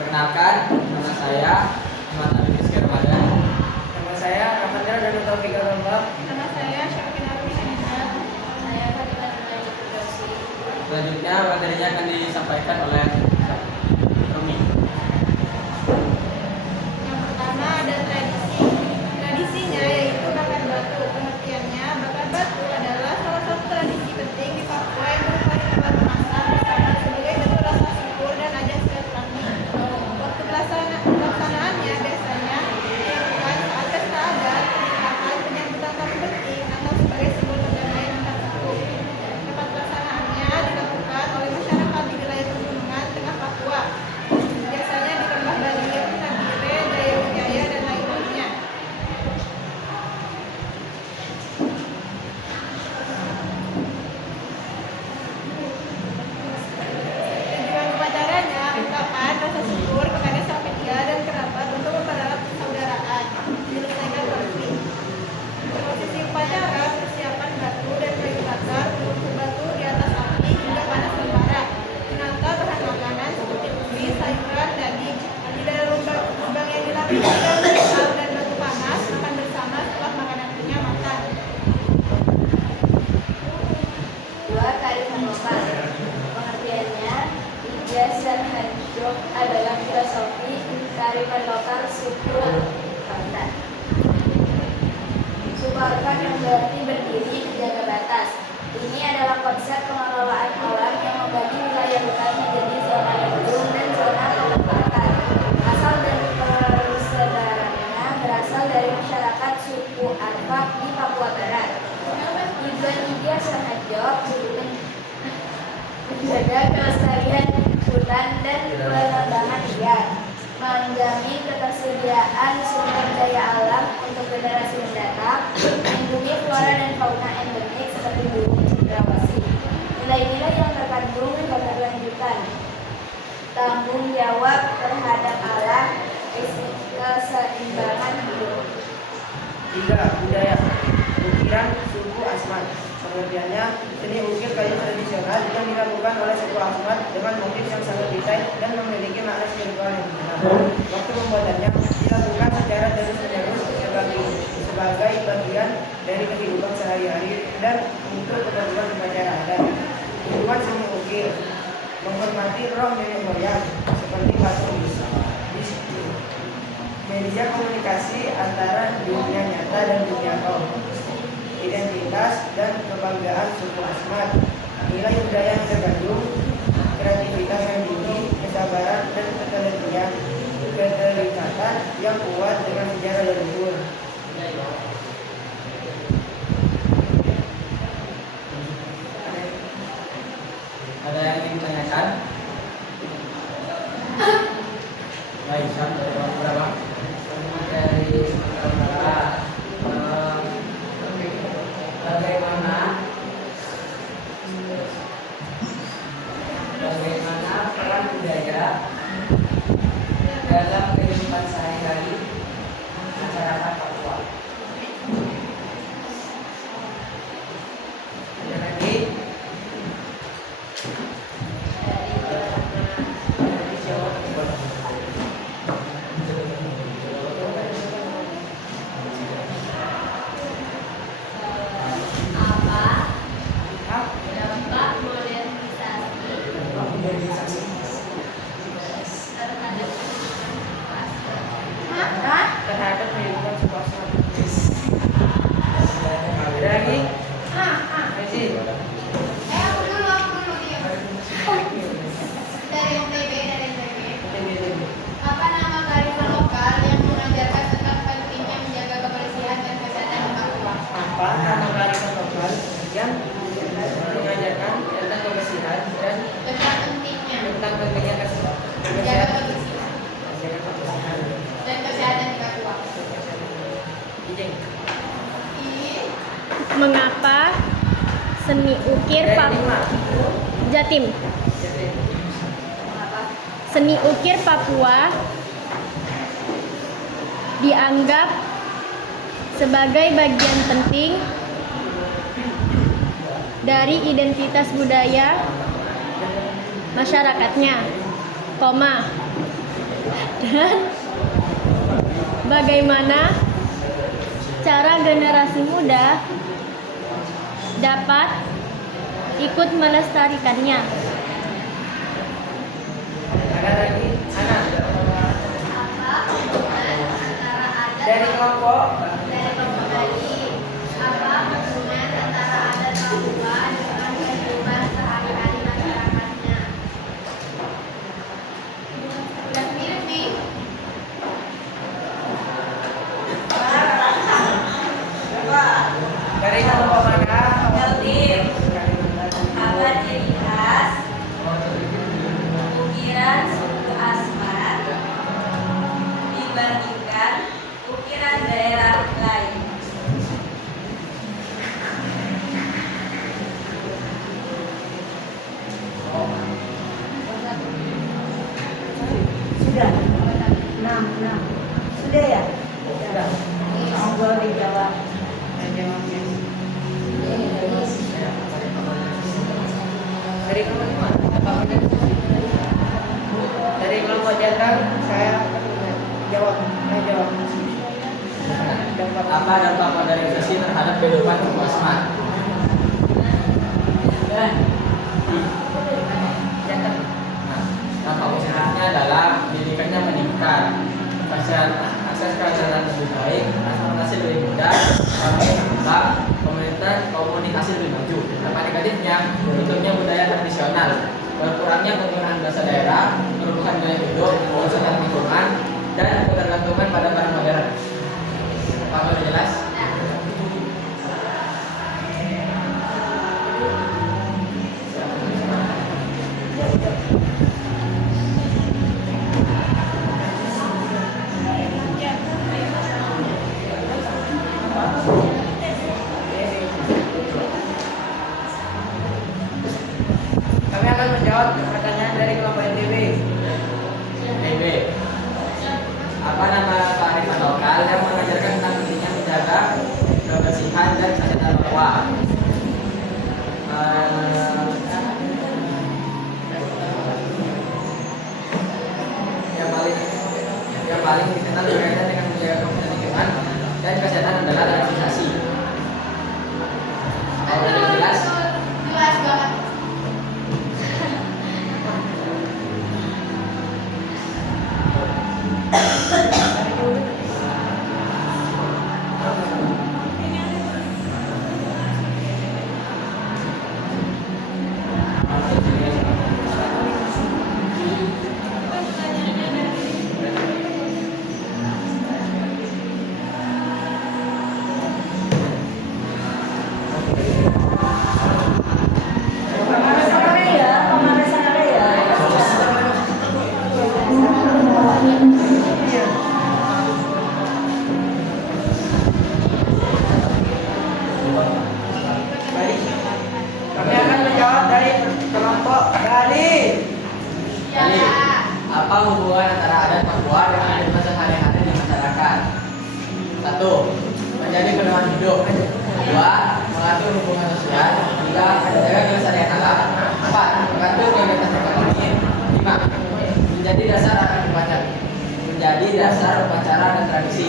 Perkenalkan, nama saya Ahmad Arif Rizky Ramadan. Nama saya Rafathar dan Taufik Al-Bab. Nama saya Syakina Rusinda. Saya Fatimah Nurani Firdausi. Selanjutnya materinya akan disampaikan oleh Rumi. Yang pertama ada tradisi. Tradisinya yaitu bakar batu. Pengertiannya, bakar batu adalah salah satu tradisi penting di Papua yang berupa ritual memasak bersama sebagai bentuk rasa syukur dan ajang silaturahmi. Waktu pelaksanaannya biasanya dilakukan saat pesta adat, pernikahan, penyambutan tamu penting, atau sebagai simbol perdamaian antar suku. Tempat pelaksanaannya dilakukan oleh masyarakat di wilayah pegunungan tengah Papua. Biasanya di Lembah Baliem, Nabire, Jaya Wijaya, dan lain-lainnya. Tujuan upacaranya ungkapan rasa syukur kepada sang petia dan kerabat untuk mempererat persaudaraan, menyelesaikan konflik. Prosesi upacara persiapan batu dan kayu bakar, menumpuk batu di atas api hingga panas membara. Menata bahan makanan seperti ubi, sayuran, daging. Di dalam lubang yang dilapisi dengan metal dan batu panas, makan bersama setelah makanan punya matang. 2. Kearifan lokal. Pengertiannya, Ijazah Hadjok adalah filosofi kearifan lokal suku Arfak. Suku Arfak yang berarti berdiri menjaga batas. Ini adalah konsep pengelolaan alam yang membagi wilayah hutan menjadi zona lindung dan zona pemanfaatan. Asal dari persaudaranya berasal dari masyarakat suku Arfak di Papua Barat. Tujuan Ijazah Hadjok menjaga kelestarian hutan dan pengembangan liar, menjamin ketersediaan sumber daya alam untuk generasi mendatang, melindungi flora dan fauna endemik seperti burung cendrawasih. Nilai-nilai yang terkandung berkelanjutan, tanggung jawab terhadap alam, keseimbangan hidup. 3. Budaya. Ukiran suku Asmat. Pengertiannya, seni ukir kayu tradisional yang dilakukan oleh suku Asmat dengan motif yang sangat detail dan memiliki makna spiritual yang benar. Waktu pembuatannya dilakukan secara terus-menerus sebagai bagian dari kehidupan sehari-hari dan untuk keperluan upacara adat. Tujuan seni ukir menghormati roh nenek moyang seperti patung bisu. Media komunikasi antara dunia nyata dan dunia gaib. Identitas dan kebanggaan suku Asmat. Nilai budaya yang terkandung, kreativitas yang tinggi, kesabaran dan ketelitian, keterikatan yang kuat dengan sejarah yang luhur. Ada yang ingin ditanyakan? Baik, sampai berapa? Dari Sumatera Utara. Bagaimana peran budaya dalam kehidupan sehari-hari masyarakat Papua? Ada lagi? Dampak modernisasi Terhadap kehidupan suku Asmat. Ada lagi? Messi. Aku dulu dia. Dari NTB. Apa nama kearifan lokal yang mengajarkan tentang pentingnya menjaga kebersihan dan kesehatan di Papua? Apa nama kearifan lokal yang mengajarkan tentang kebersihan dan Tentang pentingnya tentang pentingnya menjaga kebersihan kebersihan dan kesehatan di Papua. Ijeng. Mengapa seni ukir Papua Jatim? Seni ukir Papua dianggap sebagai bagian penting dari identitas budaya masyarakatnya, Dan bagaimana cara generasi muda dapat ikut melestarikannya? Ada lagi anak Apa hubungan antara adat dari kelompok tadi? Apa hubungan antara adat Papua dengan kehidupan sehari-hari masyarakatnya? Udah mirip nih. dari kelompok mana? Relatif. Apa ciri khas ukiran suku Asmat dibandingkan ukiran daerah lain? Sudah. 6. Sudah ya? Sudah. Monggo dijawab. Dari kelompok mana? Dari kelompok jantan saya jawab. Apa dampak modernisasi terhadap kehidupan suku Asmat? Jantan. Nah, dampak positifnya adalah pendidikannya meningkat, akses kesehatan lebih baik, transportasi lebih mudah, ekonomi berkembang, komunikasi lebih maju. Dampak negatifnya, tertutupnya budaya tradisional, berkurangnya penggunaan bahasa daerah, perubahan gaya hidup, kerusakan lingkungan, dan ketergantungan pada barang modern. Apa udah jelas? Kami akan menjawab pertanyaan dari kelompok NTB. B. Apa nama kearifan lokal yang mengajarkan tentang pentingnya menjaga kebersihan dan kesehatan Papua? Yang paling dikenal berkaitan dengan menjaga kebersihan lingkungan dan kesehatan adalah sanitasi. Apa udah jelas? Jelas banget. Pemanasan ada ya? Baik. Kami akan menjawab dari kelompok Bali. Jadi, apa hubungan antara adat Papua dengan kehidupan sehari-hari di masyarakat? 1. Menjadi pedoman hidup. 2. Mengatur hubungan sosial. 3. Menjaga kelestarian alam. 4. Mengatur kegiatan ekonomi. 5. Menjadi dasar upacara dan tradisi.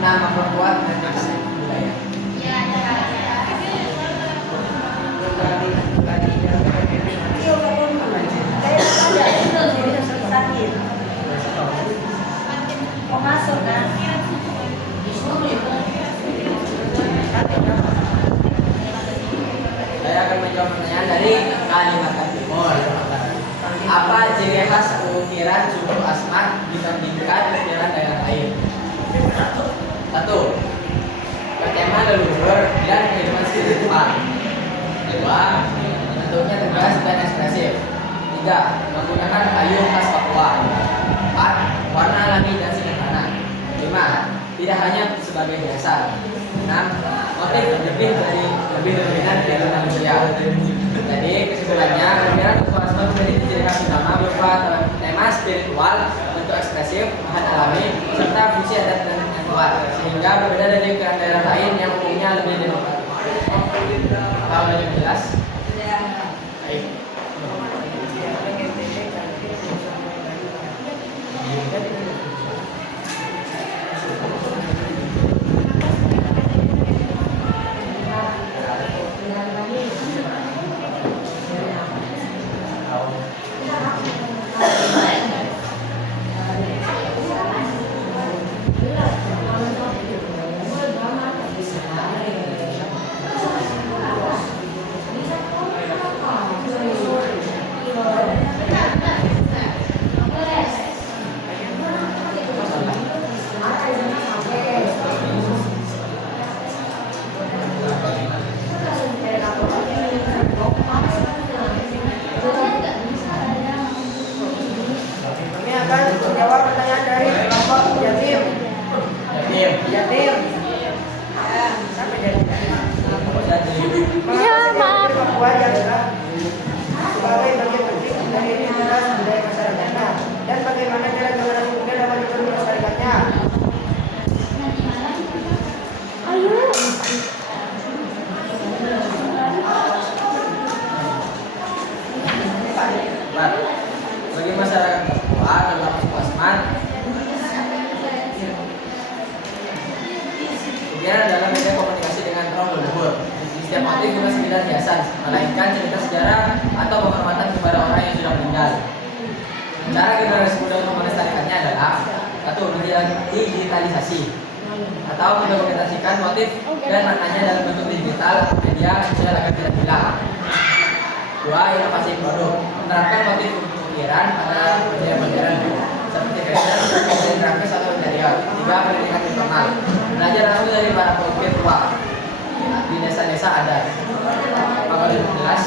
6. Memperkuat identitas budaya. Sakit. Mau masuk kan? Saya akan menjawab pertanyaan dari Kalimantan Timur. Apa ciri khas ukiran suku Asmat dibandingkan ukiran daerah lain? 1. Bertema leluhur dan kehidupan spiritual. 2. Bentuknya tegas dan ekspresif. 3. Menggunakan kayu khas Papua. 4. Warna alami dan sederhana. 5. Tidak hanya sebagai dasar. 6. Motif lebih dominan di dalam manusia. Jadi kesimpulannya, ukiran suku Asmat memiliki ciri khas utama berupa tema spiritual, bentuk ekspresif, bahan alami, serta fungsi adat dan kuat, sehingga berbeda dari ukiran daerah lain yang umumnya lebih demokratis. Tahu lebih jelas? Baik. bagaimana cara generasi muda dapat ikut melestarikannya? Empat, bagi masyarakat Papua dalam Asmat, ukiran adalah media komunikasi dengan kaum leluhur. Di setiap motif bukan sekedar hiasan, melainkan cerita sejarah atau penghormatan kepada orang yang sudah meninggal. Cara generasi muda untuk melestarikannya adalah satu, digitalisasi atau mendokumentasikan motif dan maknanya dalam bentuk digital media sosial agar tidak hilang. Dua, inovasi produk, menerapkan motif ukiran pada media modern seperti fashion, desain grafis atau interior. Tiga, pendidikan informal, belajar langsung dari para pengukir tua di desa-desa adat. Apakah itu jelas?